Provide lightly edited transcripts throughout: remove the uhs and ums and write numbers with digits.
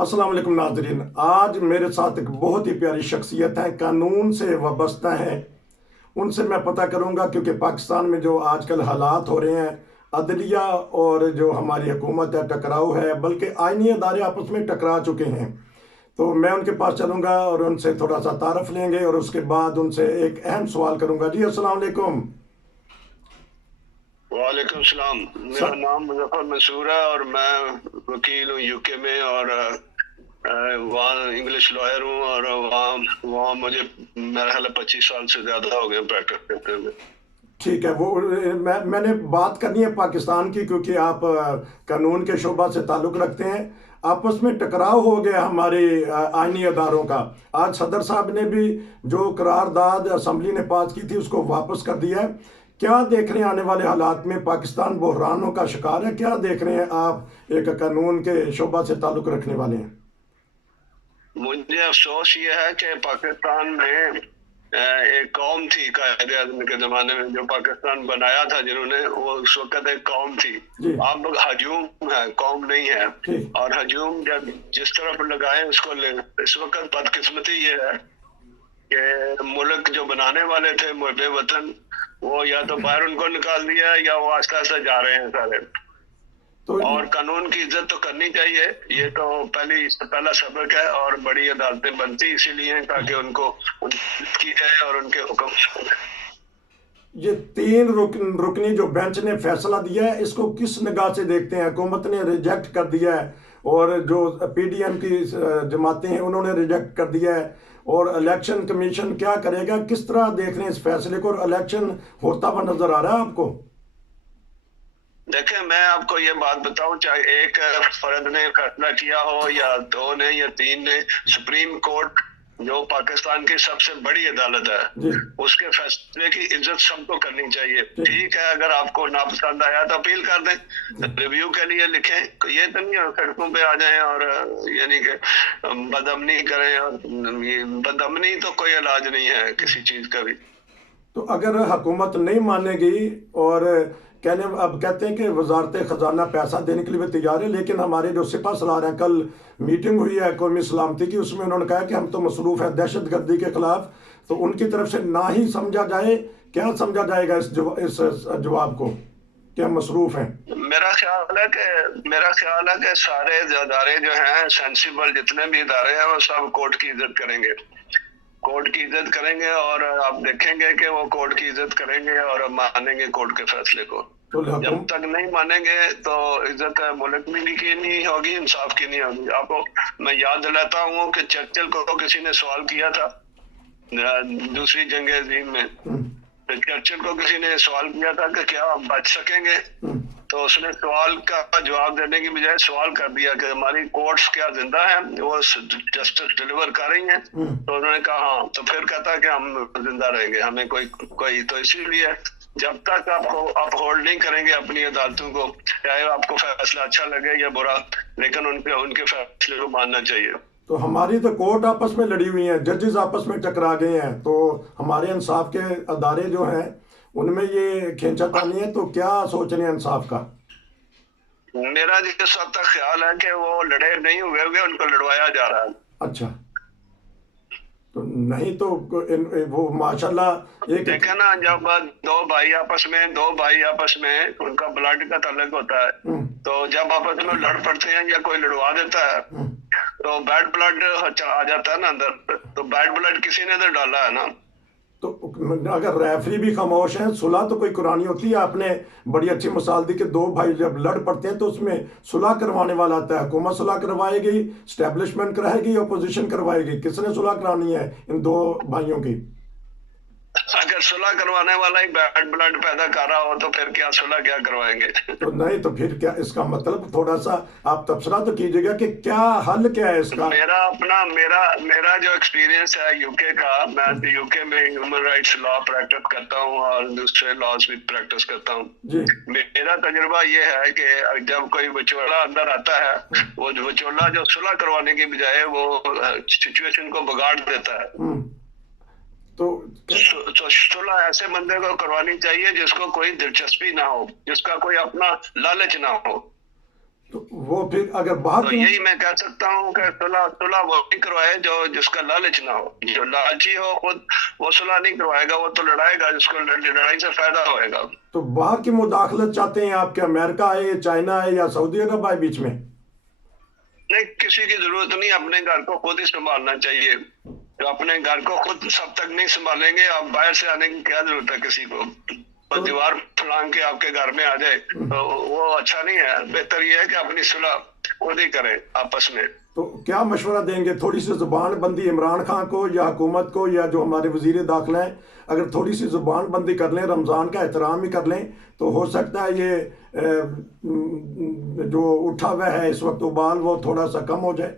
अस्सलाम वालेकुम नाज़रीन। आज मेरे साथ एक बहुत ही प्यारी शख्सियत है, कानून से वाबस्ता है। उनसे मैं पता करूंगा क्योंकि पाकिस्तान में जो आजकल हालात हो रहे हैं, अदलिया और जो हमारी हुकूमत है टकराव है, बल्कि आईनी अदारे आपस में टकरा चुके हैं। तो मैं उनके पास चलूंगा और उनसे थोड़ा सा तारफ़ लेंगे और उसके बाद उनसे एक अहम सवाल करूंगा। जी अस्सलाम वालेकुम। वालेकुम सलाम। मेरा नाम मुजफ्फर मंसूर है और मैं वकील हूँ यूके में, और वहाँ इंग्लिश लॉयर हूँ, और वहाँ वहाँ मुझे मेरा ख्याल है 25 साल से ज़्यादा हो गए प्रैक्टिस करते हुए। ठीक है, वो मैंने बात करनी है पाकिस्तान की, क्योंकि आप कानून के शोबा से ताल्लुक़ रखते हैं। आपस में टकराव हो गया हमारे आईनी अदारों का। आज सदर साहब ने भी जो करारदाद असम्बली ने पास की थी उसको वापस कर दिया है। क्या देख रहे हैं आने वाले हालात में? पाकिस्तान बहरानों का शिकार है। क्या देख रहे हैं आप एक कानून के शोबा से ताल्लुक़ रखने वाले हैं? मुझे अफसोस ये है कि पाकिस्तान में एक कौम थी कायदे आज़म के ज़माने में, जो पाकिस्तान बनाया था जिन्होंने, वो उस वक्त एक कौम थी। आप लोग हजूम है, कौम नहीं है। और हजूम जब जिस तरफ लगाए उसको ले। इस वक्त बदकिस्मती ये है कि मुल्क जो बनाने वाले थे मुर्दे वतन, वो या तो बाहर उनको निकाल दिया या वो आस्ते आस्ते जा रहे हैं सारे। और कानून की इज्जत तो करनी चाहिए, ये तो पहला सबक है। और बड़ी अदालतें बनती इसीलिए हैं ताकि उनको की जाए और उनके हुक्म। ये तीन रुकनी जो बेंच ने फैसला दिया है, इसको किस निगाह से देखते हैं? हुकूमत ने रिजेक्ट कर दिया है और जो पीडीएम की जमातें हैं उन्होंने रिजेक्ट कर दिया है। और इलेक्शन कमीशन क्या करेगा? किस तरह देख रहे हैं इस फैसले को? और इलेक्शन होता हुआ नजर आ रहा है आपको? देखें, मैं आपको ये बात बताऊं, चाहे एक फर्द ने फैसला किया हो या दो ने या तीन ने, सुप्रीम कोर्ट जो पाकिस्तान की सबसे बड़ी अदालत है, उसके फैसले की इज्जत सबको करनी चाहिए। ठीक है, अगर आपको नापसंद आया तो अपील कर दें, रिव्यू के लिए लिखें। ये तो नहीं सड़कों पे आ जाएं और यानी कि बदअमनी करें। और बदअमनी तो कोई इलाज नहीं है किसी चीज का भी। तो अगर हुकूमत नहीं मानेगी और अब कहते हैं कि वजारत ख़जाना पैसा देने के लिए भी तैयार है, लेकिन हमारे जो सिपा सलार हैं, कल मीटिंग हुई है कौमी सलामती की, उसमें उन्होंने कहा कि हम तो मसरूफ़ है दहशत गर्दी के ख़िलाफ़। तो उनकी तरफ से ना ही समझा जाए, क्या समझा जाएगा इस जवाब को कि हम मसरूफ़ हैं? मेरा ख्याल है कि सारे अदारे जो हैं, सेंसिबल जितने भी इदारे हैं, वो सब कोर्ट की इज्जत करेंगे। कोर्ट की इज्जत करेंगे और आप देखेंगे कि वो कोर्ट की इज्जत करेंगे और मानेंगे कोर्ट के फैसले को। जब तक नहीं मानेंगे तो इज्जत मुल्क में की नहीं होगी, इंसाफ की नहीं होगी। आपको मैं याद दिलाता हूँ कि चर्चिल को किसी ने सवाल किया था दूसरी जंग अजीम में। चर्चिल को किसी ने सवाल किया था कि क्या हम बच सकेंगे, तो उसने सवाल का जवाब देने की बजाय सवाल कर दिया कि हमारी कोर्ट्स क्या जिंदा हैं, वो जस्टिस डिलीवर कर रही हैं। तो उन्होंने कहा हाँ। तो फिर कहता कि हम जिंदा रहेंगे, हमें कोई तो इसीलिए जब तक आपको आप होल्ड नहीं करेंगे अपनी अदालतों को, चाहे आपको फैसला अच्छा लगे या बुरा, लेकिन उनके फैसले को मानना चाहिए। तो हमारी तो कोर्ट आपस में लड़ी हुई हैं, जजेस आपस में टकरा गए हैं, तो हमारे इंसाफ के अदारे जो हैं उनमें ये खींचातानी है। तो क्या सोच रहे हैं इंसाफ का? मेरा जिस हद तक ख्याल है कि वो लड़े नहीं हुए, उनको लड़वाया जा रहा है। अच्छा, तो नहीं तो वो माशाल्लाह एक देखा ना, जब दो भाई आपस में उनका ब्लड का ताल्लुक होता है, तो जब आपस में लड़ पड़ते हैं या कोई लड़वा देता है तो बैड ब्लड आ जाता है ना अंदर। तो बैड ब्लड किसी ने तो डाला है ना। तो अगर रेफरी भी खामोश है, सुलह तो कोई कुरानी होती है। आपने बड़ी अच्छी मिसाल दी कि दो भाई जब लड़ पड़ते हैं तो उसमें सुलह करवाने वाला आता है। हुकूमत सुलह करवाएगी, स्टैब्लिशमेंट कराएगी, अपोजिशन करवाएगी। किसने सुलह करानी है इन दो भाइयों की? अगर सुलह करवाने वाला ही बैड ब्लड पैदा कर रहा हो तो फिर क्या सुलह क्या करवाएंगे? तो नहीं तो फिर क्या? इसका मतलब थोड़ा सा आप तबसरा तो कीजिएगा कि क्या हल क्या है इसका? मेरा जो एक्सपीरियंस है यूके का, मैं यूके में ह्यूमन राइट्स लॉ प्रैक्टिस करता हूँ और दूसरे लॉज भी प्रैक्टिस करता हूँ। मेरा तजुर्बा ये है कि जब कोई विचोला अंदर आता है, वो विचोला जो सुलह करवाने की बजाय वो सिचुएशन को बिगाड़ देता है। तो सुलह ऐसे बंदे को करवानी चाहिए जिसको कोई दिलचस्पी ना हो, जिसका कोई अपना लालच ना हो। तो वो फिर अगर बाहर तो की यही मैं कह सकता हूँ कि सुलह वो नहीं करवाए जो जिसका लालच ना हो, जो लालची हो खुद वो सुलह नहीं करवाएगा, वो तो लड़ाएगा जिसको लड़ाई से फायदा होएगा। तो बाहर की मुदाखलत चाहते हैं आप, क्या अमेरिका है, चाइना है या सऊदी अरब है बीच में? नहीं, किसी की जरूरत नहीं, अपने घर को खुद ही संभालना चाहिए। तो अपने घर को खुद सब तक नहीं संभालेंगे, आप बाहर से आने की क्या जरूरत है किसी को? तो दीवार फलांग के आपके घर में आ जाए तो वो अच्छा नहीं है। बेहतर ये है कि अपनी सुलह खुद ही करें आपस में। तो क्या मशवरा देंगे, थोड़ी सी जुबान बंदी इमरान खान को या हुकूमत को या जो हमारे वजीर दाखिला हैं, अगर थोड़ी सी जुबान बंदी कर लें, रमज़ान का एहतराम ही कर लें, तो हो सकता है ये जो उठा हुआ है इस वक्त उबाल वो थोड़ा सा कम हो जाए।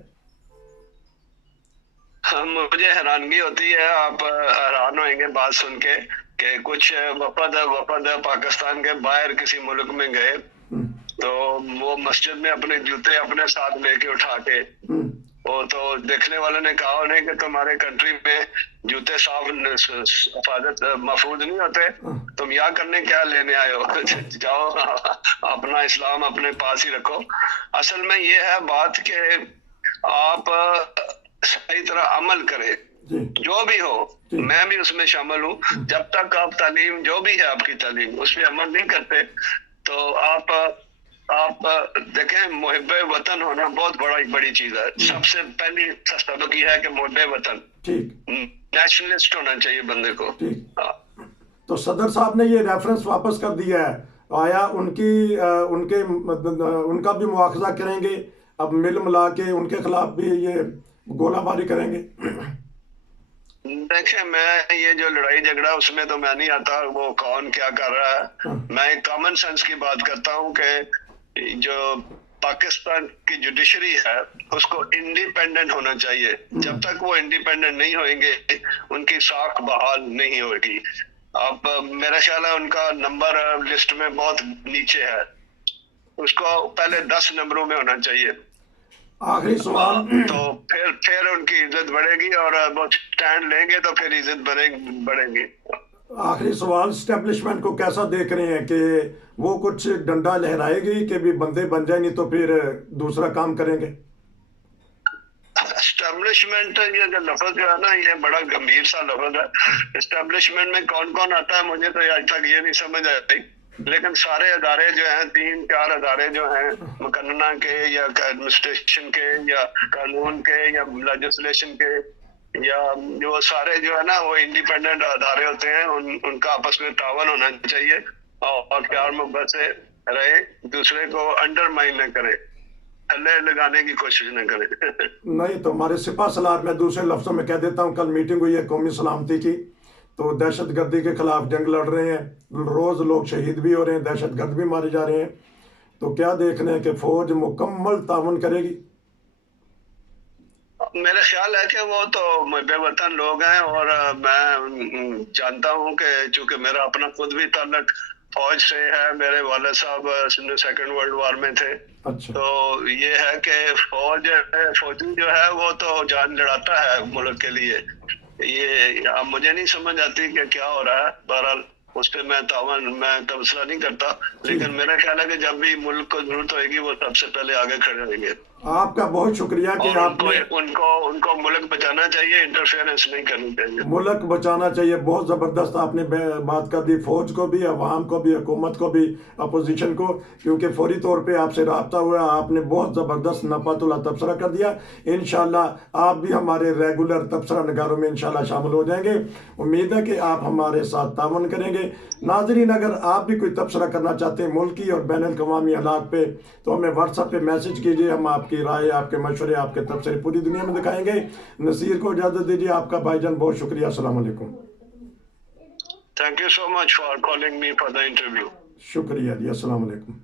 मुझे हैरानगी होती है, आप हैरान होंगे बात सुन के, कि कुछ वफद पाकिस्तान के बाहर किसी मुल्क में गए तो वो मस्जिद में अपने जूते अपने साथ लेके उठा के, वो तो देखने वाले ने कहा उन्हें कि तुम्हारे कंट्री में जूते साफ हिफाजत महफूज नहीं होते, तुम यहाँ करने क्या लेने आए हो? जाओ अपना इस्लाम अपने पास ही रखो। असल में ये है बात कि आप सही तरह अमल करें, जो भी हो, मैं भी उसमें शामिल हूँ। जब तक आप तालीम जो भी है आपकी तालीम उस पर अमल नहीं करते तो आप देखें, मुहिब्बे वतन होना बहुत बड़ी चीज है। सबसे पहली सबक यह है कि मुहिब्बे वतन, नेशनलिस्ट होना चाहिए बंदे को। तो सदर साहब ने ये रेफरेंस वापस कर दिया है, आया उनका भी मुआखजा करेंगे, अब मिल मिला के उनके खिलाफ भी ये गोलाबारी करेंगे? देखें, मैं ये जो लड़ाई झगड़ा उसमें तो मैं नहीं आता, वो कौन क्या कर रहा है। मैं एक कॉमन सेंस की बात करता हूँ कि जो पाकिस्तान की जुडिशरी है उसको इंडिपेंडेंट होना चाहिए। जब तक वो इंडिपेंडेंट नहीं होंगे उनकी साख बहाल नहीं होगी। अब मेरा ख्याल है उनका नंबर लिस्ट में बहुत नीचे है, उसको पहले 10 नंबरों में होना चाहिए। आखिरी सवाल, तो फिर उनकी इज्जत बढ़ेगी और वो स्टैंड लेंगे तो फिर इज्जत बढ़ेगी। आखिरी सवाल, स्टैब्लिशमेंट को कैसा देख रहे हैं कि वो कुछ डंडा लहराएगी कि भी बंदे बन जाए, नहीं तो फिर दूसरा काम करेंगे? एस्टेब्लिशमेंट ये जो लफ्ज जो है ना, ये बड़ा गंभीर सा लफ्ज है। एस्टेब्लिशमेंट में कौन कौन आता है मुझे तो आज तक ये नहीं समझ आती, लेकिन सारे अदारे जो हैं, 3-4 अदारे जो हैं, मुकन्ना के या एडमिनिस्ट्रेशन के या कानून के या लेजिस्लेशन के, या जो सारे जो है ना वो इंडिपेंडेंट अदारे होते हैं, उनका आपस में तावन होना चाहिए और प्यार मोहब्बत से रहे, दूसरे को अंडरमाइन न करे, थल्ले लगाने की कोशिश न करे। नहीं तो हमारे सिपा सलार, मैं दूसरे लफ्जों में कह देता हूँ, कल मीटिंग हुई है कौमी सलामती की, तो दहशत गर्दी के खिलाफ जंग लड़ रहे हैं, रोज लोग शहीद भी हो रहे हैं, दहशत गर्द भी मारे जा रहे हैं, तो क्या देख रहे हैं कि फौज मुकम्मल तावन करेगी? मेरा ख्याल है कि वो तो बेवतन लोग हैं और मैं जानता हूँ कि चूंकि मेरा अपना खुद भी ताल्लुक फौज से है, मेरे वाले साहब सेकंड वर्ल्ड वॉर में थे। अच्छा। तो ये है कि फौजी जो है वो तो जान लड़ाता है मुल्क के लिए। ये अब मुझे नहीं समझ आती कि क्या हो रहा है, बहरहाल उस पर मैं तबसरा नहीं करता, लेकिन मेरा ख्याल है कि जब भी मुल्क को जरूरत होगी वो सबसे पहले आगे खड़े रहेंगे। आपका बहुत शुक्रिया कि आपने उनको मुल्क बचाना चाहिए, इंटरफेरेंस नहीं करनी चाहिए, मुल्क बचाना चाहिए। बहुत ज़बरदस्त आपने बात कर दी, फौज को भी, अवाम को भी, हुकूमत को भी, अपोजिशन को, क्योंकि फौरी तौर पे आपसे रब्ता हुआ, आपने बहुत ज़बरदस्त नफ़ातुल्लाह तबसरा कर दिया। इंशाल्लाह आप भी हमारे रेगुलर तबसरा नगारों में इंशाल्लाह शामिल हो जाएंगे। उम्मीद है कि आप हमारे साथ तावन करेंगे। नाज़रीन, अगर आप भी कोई तबसरा करना चाहते हैं मुल्की और बैनुल अक़वामी हालात पे, तो हमें व्हाट्सएप पे मैसेज कीजिए, हम आपकी राय, आपके मशवरे, आपके तबसरे पूरी दुनिया में दिखाएंगे। नसीर को इजाज़त दीजिए, आपका भाईजान बहुत शुक्रिया। अस्सलाम वालेकुम। Thank you so much for calling me for the interview. शुक्रिया जी, अस्सलाम वालेकुम।